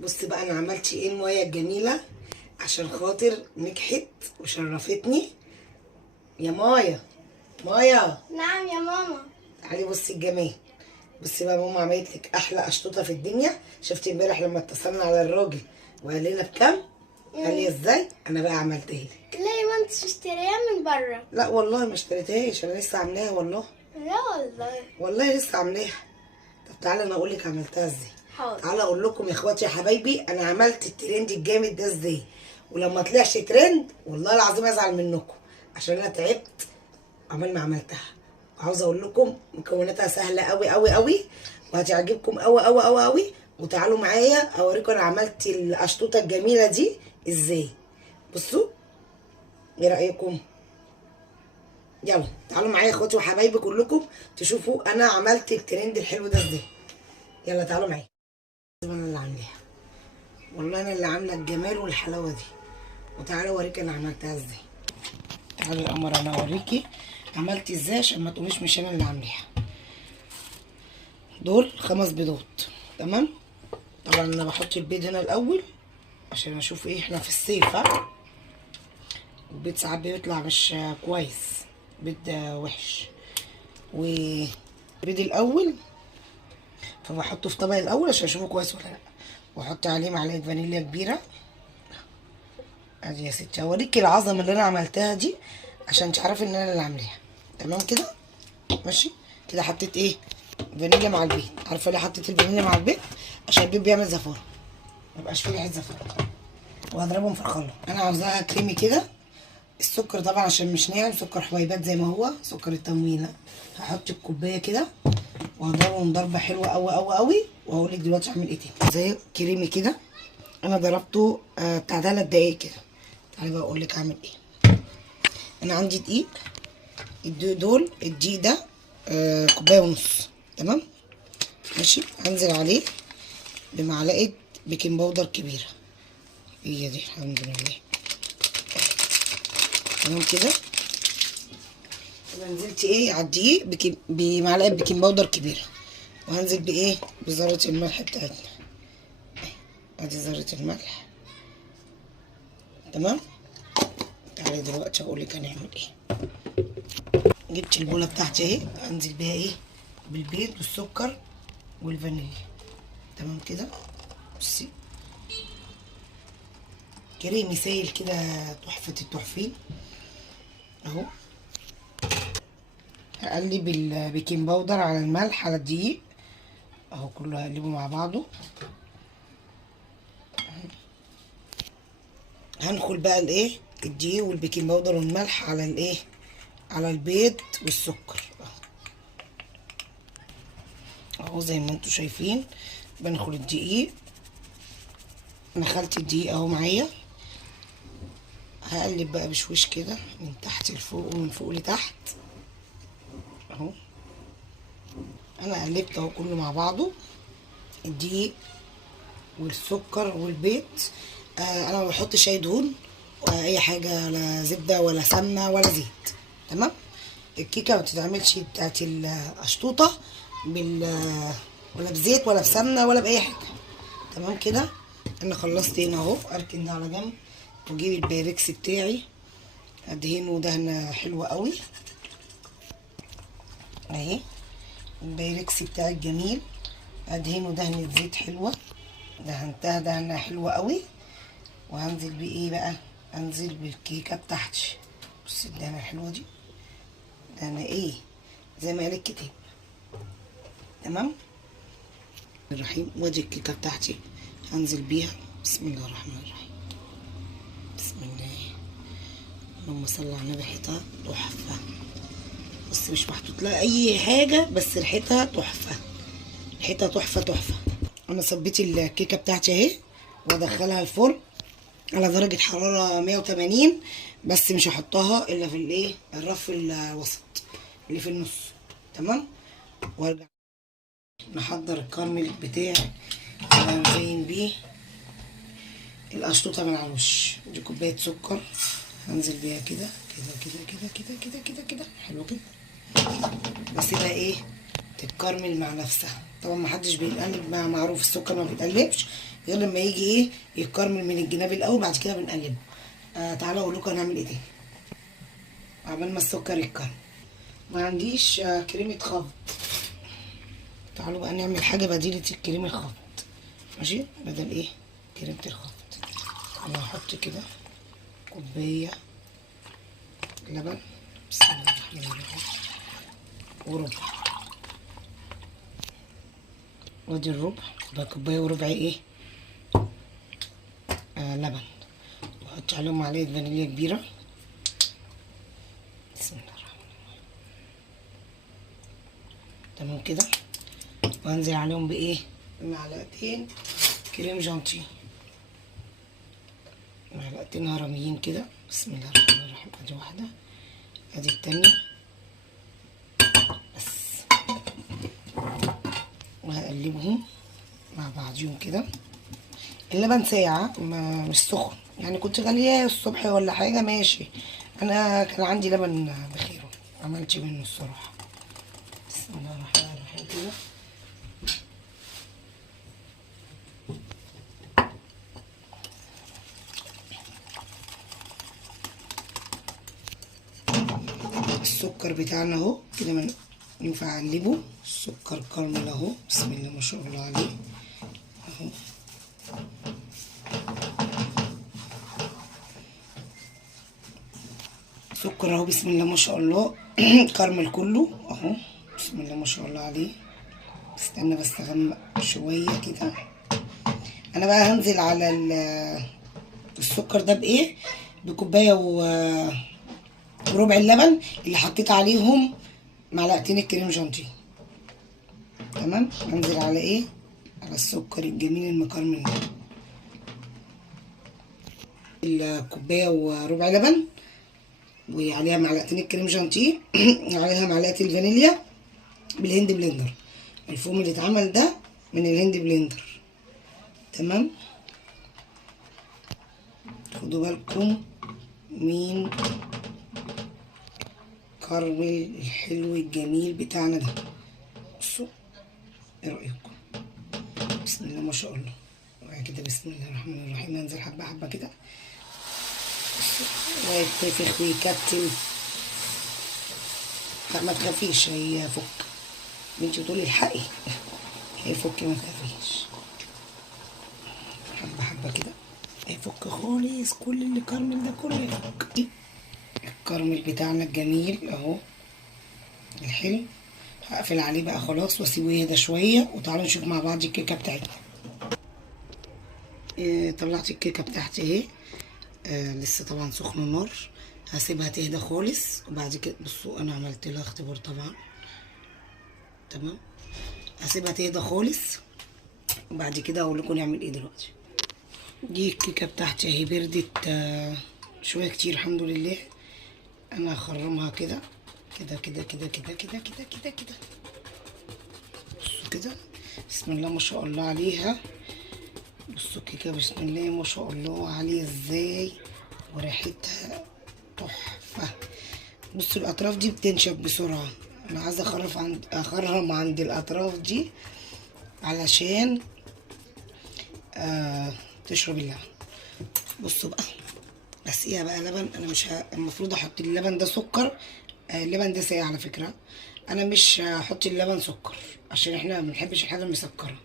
بص بقى انا عملت ايه الميه الجميله عشان خاطر نجحت وشرفتني يا مايا. مايا نعم يا ماما. تعالي بصي الجمال. بصي بقى ماما عملت لك احلى قشطوطه في الدنيا. شفتي امبارح لما اتصلنا على الراجل وقال لنا بكام؟ قال لي ازاي؟ انا بقى عملتها لك. ليه ما انتش اشتريها من بره؟ لا والله ما اشتريتهاش، انا لسه عاملاها والله. لا والله. والله لسه عاملاها. طب تعالى انا اقول لك عملتها ازاي. حاضر. تعالى اقول لكم يا اخواتي يا حبايبي انا عملت الترند الجامد ده ازاي، ولما طلعش ترند والله العظيم ازعل منكم عشان انا تعبت عمال ما عملتها. وعاوزه اقول لكم مكوناتها سهله قوي قوي قوي وهتعجبكم قوي قوي قوي قوي. وتعالوا معايا اوريكم انا عملت القشطوطه الجميله دي ازاي. بصوا ايه رايكم؟ يلا تعالوا معايا يا اخواتي وحبايبي كلكم تشوفوا انا عملت الترند الحلو ده ازاي. يلا تعالوا معايا. انا اللي عاملاها والله، انا اللي عامله الجمال والحلاوه دي. وتعالى اوريك انا عملتها ازاي. تعالي يا قمر انا اوريكي عملت ازاي عشان ما تقوليش مش انا اللي عاملاها. دول 5 بيضات تمام. طبعا انا بحط البيض هنا الاول عشان اشوف ايه، احنا في الصيف ها، البيض ساعات بيطلع مش كويس، بيض وحش. والبيض الاول فبحطه في طبق الاول عشان اشوفه كويس ولا لا، واحط عليه معلقه فانيليا كبيره. ادي يا ستي هوريكي العظمه اللي انا عملتها دي عشان تعرفي ان انا اللي عاملاها. تمام كده ماشي. كده حطيت ايه، فانيليا مع البيض. عارفه ليه حطيت الفانيليا مع البيض؟ عشان البيض بيعمل زفاره، ميبقاش فيه ريحه زفاره. وهضربهم في الخلاط. انا عاوزاها كريمي كده. السكر طبعا عشان مش ناعم، سكر حبيبات زي ما هو سكر التموين. هحط الكوبايه كده وهضربهم ضربه حلوه قوي قوي قوي. وهقول لك دلوقتي اعمل ايه تاني. زي كريمي كده انا ضربته بتاع 3 دقايق كده. تعالي بقى اقول لك اعمل ايه. انا عندي دقيق، الدقيق ده كوبايه ونص تمام ماشي. هنزل عليه بمعلقه بيكنج باودر كبيره، هي دي الحمد لله تمام كده. نزلت ايه على الدقيق بمعلقه بيكنج باودر كبيره. وهنزل بايه، بذره الملح بتاعتنا. ادي ذره الملح تمام. تعالي دلوقتي اقول لك هنعمل ايه. جبت البوله بتاعتي اهي، هنزل بيها ايه، بالبيض والسكر والفانيليا تمام كده. بصي كريمي سايل كده تحفه التحفين اهو. هقلب البيكنج باودر على الملح على الدقيق اهو، كله هقلبه مع بعضه. هنخل بقى الايه، الدقيق والبيكنج باودر والملح على الايه، على البيض والسكر اهو زي ما انتوا شايفين. بندخل الدقيق، نخلت الدقيق اهو معايا. هقلب بقى بشويش كده من تحت لفوق ومن فوق لتحت اهو. انا قلبت اهو كله مع بعضه، الدقيق والسكر والبيض. انا ما بحطش اي دهون ولا اي حاجه، لا زبده ولا سمنه ولا زيت تمام. الكيكه ما بتتعملش بتاعت القشطوطه ولا بزيت ولا بسمنه ولا باي حاجه تمام كده. انا خلصت هنا اهو، اركن ده على جنب واجيب البايركس بتاعي ادهنه دهنه حلوه قوي اهي. البايركس بتاعي الجميل ادهنه دهنه زيت حلوه، دهنتها دهنه حلوه قوي. وهنزل بايه بقى، انزل بالكيكه بتاعتي. بصي الدهنه الحلوه دي، دهنه ايه زي ما قال الكتاب تمام. الرحيم وادي الكيكه بتاعتي هنزل بيها. بسم الله الرحمن الرحيم. بسم الله، اللهم صل على النبي. ريحتها تحفه. بس مش محطوط لها اي حاجه، بس ريحتها تحفه، ريحتها تحفه تحفه. انا صبيت الكيكه بتاعتي اهي وادخلها الفرن على درجه حراره 180، بس مش هحطها الا في الايه، الرف الوسط اللي في النص تمام. وارجع نحضر الكراميل بتاعي ونزين بيه القشطوطه من على الوش. دي كوبايه سكر هنزل بيها كده كده كده كده كده كده كده كده حلو كده. بس بقى ايه، تتكرمل مع نفسها. طبعا محدش بيقلب، معروف السكر ما بيتقلبش غير لما يجي ايه يتكرمل من الجناب الاول، بعد كده بنقلبه. تعالوا اقول لكم هنعمل ايه تاني عبال ما السكر يتكرمل. ما عنديش كريمه خفق. تعالوا بقى نعمل حاجه بديله الكريمه الخفق، ماشي؟ بدل ايه كريمه الخفق انا هحط كده كوبايه لبن، بسم الله الرحمن الرحيم، وربع، وادي الربع بقى كوبايه وربع ايه لبن، واحط عليهم معلقه فانيليا كبيره، بسم الله الرحمن الرحيم، تمام كده. وانزل عليهم بايه معلقتين كريم جانتيه، معلقتين هرميين كده، بسم الله الرحمن الرحيم. ادي واحده، ادي التانيه، بس. وهقلبهم مع بعضيهم كده. اللبن ساعة مش سخن، يعني كنت غالياه الصبح ولا حاجة ماشي، انا كان عندي لبن بخيره عملتش منه الصراحة. بسم الله الرحمن الرحيم كده. السكر بتاعنا اهو كده ينفع اقلبه. السكر كرمل اهو، بسم الله ما شاء الله عليه اهو. سكر اهو بسم الله ما شاء الله كرمل كله اهو، بسم الله ما شاء الله عليه. استنى بس اغمق شويه كده. انا بقى هنزل على السكر ده بايه، بكوبايه وربع اللبن اللي حطيت عليهم معلقتين الكريم جانتيه، تمام. هنزل على ايه، على السكر الجميل المكرمل ده. الكوبايه وربع لبن وعليها معلقتين الكريم جانتيه وعليها معلقه الفانيليا بالهند بلندر، الفوم اللي اتعمل ده من الهند بلندر، تمام. خدوا بالكم من كرمل الحلو الجميل بتاعنا ده. بصوا ايه رايكم؟ بسم الله ما شاء الله. وبعد كده بسم الله الرحمن الرحيم هنزل حبه حبه كده ويتفخ ويكتل. ما تخافيش هيفك، بنتي بتقولي الحقي هيفك، ما تخافيش. حبه حبه كده هيفك خالص، كل اللي كرمل ده كله هيفك. الكرمل بتاعنا الجميل اهو الحلو. هقفل عليه بقى خلاص واسيبه يهدى شويه، وتعالوا نشوف مع بعض الكيكه بتاعتنا. طلعت الكيكه بتاعتي اهي. لسه طبعا سخنه النار، هسيبها تهدى خالص وبعد كده بصوا انا عملت لها اختبار طبعا، تمام. هسيبها تهدى خالص وبعد كده اقول لكم نعمل ايه دلوقتي. دي الكيكه بتاعتي اهي بردت شويه كتير الحمد لله. انا هخرمها كده كده كده كده كده كده كده كده كده، بصوا كده بسم الله ما شاء الله عليها. بصوا الكيكه بسم الله ما شاء الله عليها ازاي، وريحتها تحفه. بصوا الاطراف دي بتنشف بسرعه، انا عايزه اخرم عند الاطراف دي علشان تشرب اللبن. بصوا بقى اسقيها بقى لبن. انا مش المفروض احط اللبن ده سكر، اللبن ده ساقع على فكره. انا مش هحط اللبن سكر عشان احنا ما بنحبش الحاجه المسكره.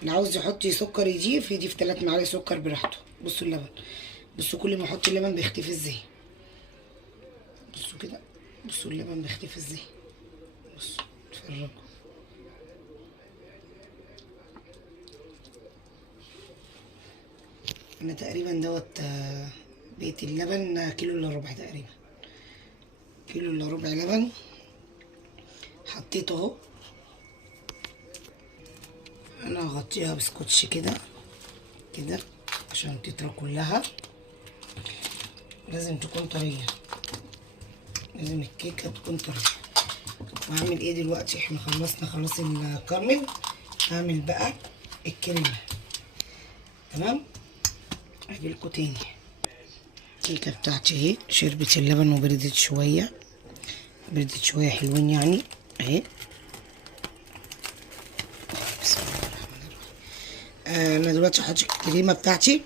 اللي عاوز يحط سكر يضيف 3 معالق سكر براحته. بصوا اللبن، بصوا كل ما احط اللبن بيختفي ازاي، بصوا كده، بصوا اللبن بيختفي ازاي، بصوا اتفرجوا. انا تقريبا دوت بقيت اللبن كيلو الا ربع، تقريبا كيلو الا ربع لبن حطيته اهو. انا هغطيها بسكوتش كده كده عشان تطرى كلها. لازم تكون طريه، لازم الكيكه تكون طريه. وهعمل ايه دلوقتي، احنا خلصنا خلاص الكراميل. هعمل بقى الكريمه، تمام. اجيلكوا تاني. الكيكه بتاعتي اهي شربت اللبن وبردت شويه، بردت شويه حلوين يعني اهي. انا دلوقتي هحط الكريمه بتاعتي.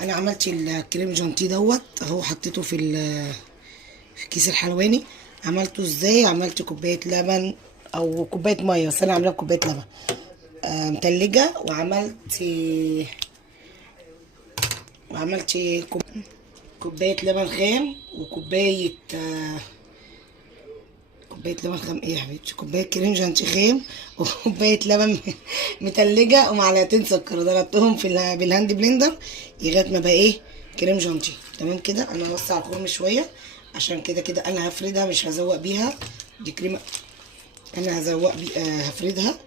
انا عملت الكريم جانتيه دوت اهو، حطيته في كيس الحلواني. عملته ازاي؟ عملت كوبايه لبن او كوبايه ميه، بس انا عاملاها بكوبايه لبن متلجه، وعملت كوبايه لبن خام، وكوبايه كوبايه لبن خام ايه يا حبيبتي، كوبايه كريم جانتيه خام، وكوبايه لبن متلجه، ومعلقتين سكر ضربتهم بالهاند بلندر لغايه ما بقى ايه كريم جانتيه. تمام كده. انا هوسع الخرم شويه عشان كده انا هفردها، مش هزوق بيها. دي كريمه انا هفردها،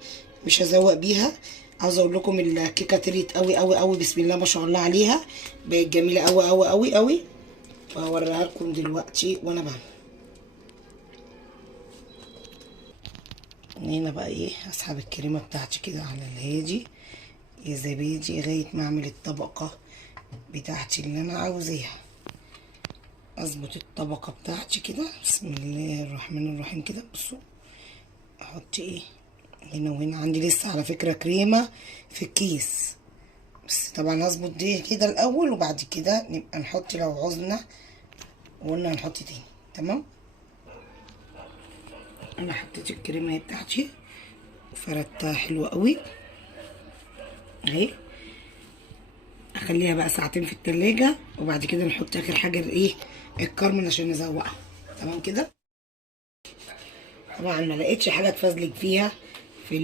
مش هزوق بيها. عاوزه اقول لكم الكيكه طريت قوي قوي قوي، بسم الله ما شاء الله عليها، بقت جميله قوي قوي قوي قوي. وهوريها لكم دلوقتي وانا بعمل. هنا بقى ايه، هسحب الكريمه بتاعتي كده على الهادي يا زبادي لغايه ما اعمل الطبقه بتاعتي اللي انا عاوزاها. اظبط الطبقه بتاعتي كده، بسم الله الرحمن الرحيم كده. بصوا احط ايه هنا وهنا. عندي لسه على فكره كريمه في الكيس، بس طبعا هظبط دي كده الاول، وبعد كده نبقى نحط لو عوزنا وقلنا هنحط تاني. تمام. انا حطيت الكريمه بتاعتي وفردتها حلوه قوي اهي. اخليها بقى ساعتين في التلاجة، وبعد كده نحط اخر حاجه ايه الكرمل عشان نزوقها. تمام كده. طبعا ما لقيتش حاجه تفزلك فيها في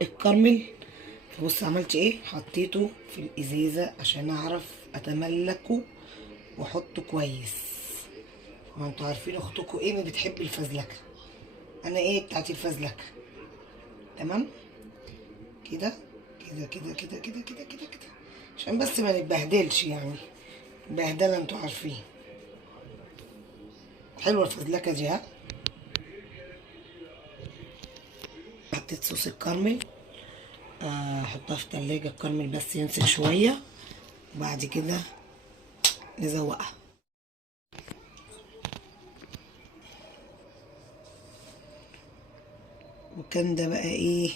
الكرمل، فبص عملت ايه، حطيته في الازازه عشان اعرف اتملكه واحطه كويس. ما انتوا عارفين اختكم ايه ما بتحب الفزلكه، انا ايه بتاعت الفزلكه. تمام كده كده كده كده كده كده كده كده، عشان بس ما نتبهدلش يعني، بهدله انتوا عارفين. حلوه الفزلكه دي ها. حطيت صوص الكرمل، احطها في التلاجة الكرمل بس ينسف شويه، وبعد كده نزوقها. وكان ده بقى ايه،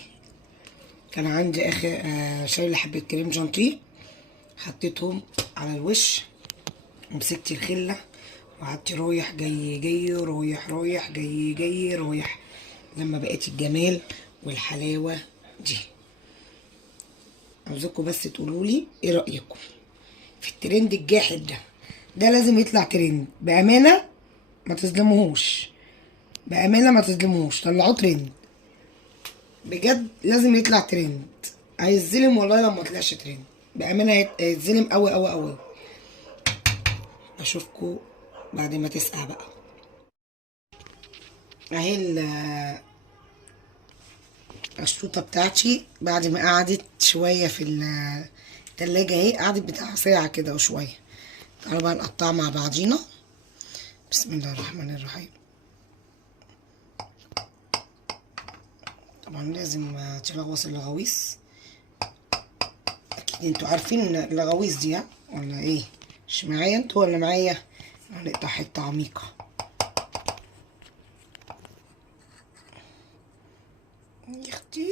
كان عندي اخر شايله حبه كريم جانتيه، حطيتهم على الوش، ومسكت الخله وقعدت رايح جاي جاي رايح رايح جاي جاي رايح لما بقت الجمال والحلاوه دي. عاوزاكم بس تقولولي ايه رايكم في الترند الجاحد ده لازم يطلع ترند بامانه، ما تظلموهوش، بامانه ما تظلموهوش، طلعوه ترند بجد، لازم يطلع ترند. هيتظلم والله لو ما طلعش ترند، بامانه هيتظلم قوي قوي قوي. اشوفكم بعد ما تسقع بقى. اهي الشطوطه بتاعتي بعد ما قعدت شويه في التلاجة اهي، قعدت بتاع ساعه كده وشويه. تعالوا بقى نقطعها مع بعضينا. بسم الله الرحمن الرحيم. طبعا لازم تلغوص اللغاويص، اكيد انتوا عارفين اللغاويص دي ولا ايه؟ مش معايا انتوا ولا معايا؟ هنقطع حته عميقه. يا اختي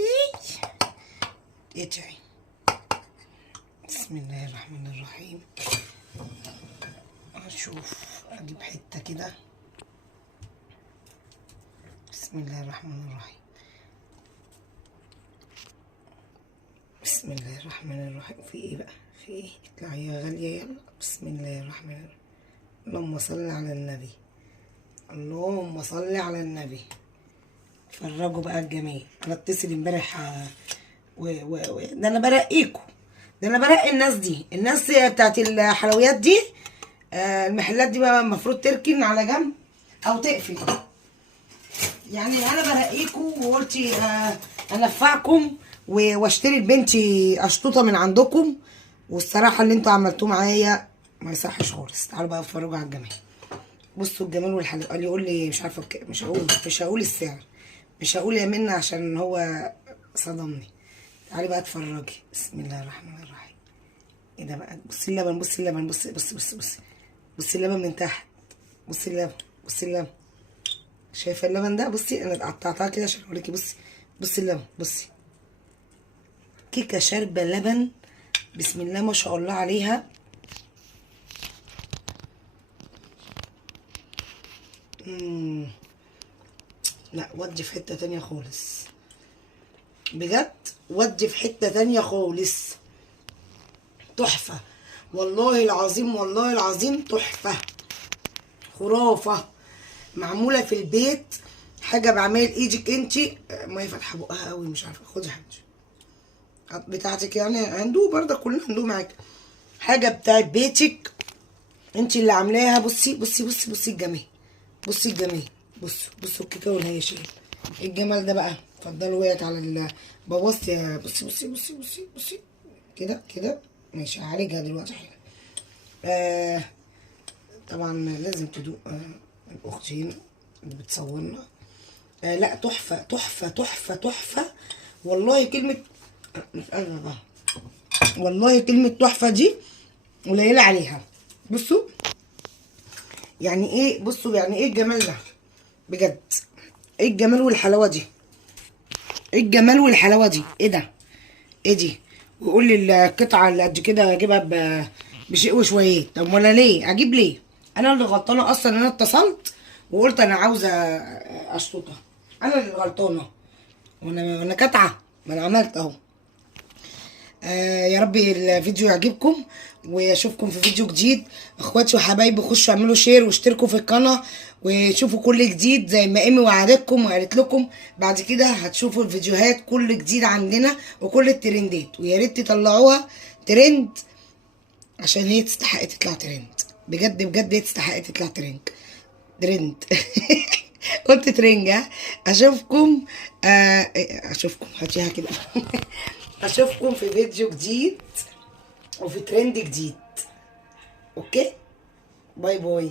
ادعي. بسم الله الرحمن الرحيم. اشوف اجيب حته كده. بسم الله الرحمن الرحيم. بسم الله الرحمن الرحيم. في ايه بقى؟ في ايه؟ اطلعي يا غاليه يلا. بسم الله الرحمن الرحيم. اللهم صل على النبي، اللهم صل على النبي. فرجوا بقى الجميع. انا اتصل امبارح ده انا برقيكم، ده انا برقي الناس دي، الناس بتاعت الحلويات دي، المحلات دي بقى المفروض تركن على جنب او تقفل. يعني انا برقيكم وقلت انفعكم واشتري لبنتي اشطوطه من عندكم، والصراحه اللي انتوا عملتوه معايا ما يصحش خالص. تعالوا بقى اتفرجوا على الجمال. بصوا الجمال والحلاوه. قال لي يقول لي مش عارفه مش هقول السعر، مش هقول يا منى عشان هو صدمني. تعالي بقى اتفرجي. بسم الله الرحمن الرحيم. ايه ده بقى؟ بصي اللبن، بصي اللبن، بصي بصي بصي بصي بصي اللبن من تحت، بصي اللبن، بصي اللبن. شايفه اللبن ده؟ بصي انا قطعتها كده عشان اوريكي. بصي بصي اللبن، بصي كيكه شاربه لبن، بسم الله ما شاء الله عليها. لا ودي في حته تانية خالص بجد، ودي في حته تانية خالص. تحفه والله العظيم، والله العظيم تحفه خرافه، معموله في البيت، حاجه بعمل ايدك انتي. ما هي فاتحه بقها قوي مش عارفه. خدي حاجتي بتاعتك يعني، هندوق برضه كلنا هندوق معاك. حاجه بتاعت بيتك انتي اللي عاملاها. بصي بصي بصي بصي الجمال، بصي الجمال، بصوا الكيكه والهياشين. ايه الجمال ده بقى؟ اتفضلوا. وقعت على بوظت يا بصي بصي بصي بصي بصي كده كده. ماشي هعالجها دلوقتي حالا. طبعا لازم تدوق الاخت هنا اللي بتصورنا. لا تحفه تحفه تحفه تحفه والله. كلمه مش قادره بقى والله، كلمه تحفه دي قليله عليها. بصوا يعني ايه، بصوا يعني ايه الجمال ده بجد. ايه الجمال والحلاوه دي، ايه الجمال والحلاوه دي، ايه ده، ايه دي. ويقول لي القطعه اللي قد كده اجيبها بشيء وشويه. طب ولا ليه اجيب ليه؟ انا اللي غلطانه اصلا. انا اتصلت وقلت انا عاوزه اشطوطه، انا اللي غلطانه. وانا كاتعه، ما انا عملت اهو. يا رب الفيديو يعجبكم، واشوفكم في فيديو جديد. اخواتي وحبايبي خشوا اعملوا شير واشتركوا في القناه وشوفوا كل جديد زي ما ايمي وعدتكم وقالت لكم. بعد كده هتشوفوا الفيديوهات كل جديد عندنا وكل الترندات، ويا ريت تطلعوها ترند عشان هي تستحق تطلع ترند. بجد بجد هي تستحق تطلع ترند قلت ترنج. اشوفكم اشوفكم هاتيها كده اشوفكم في فيديو جديد وفي ترند جديد. اوكي باي باي.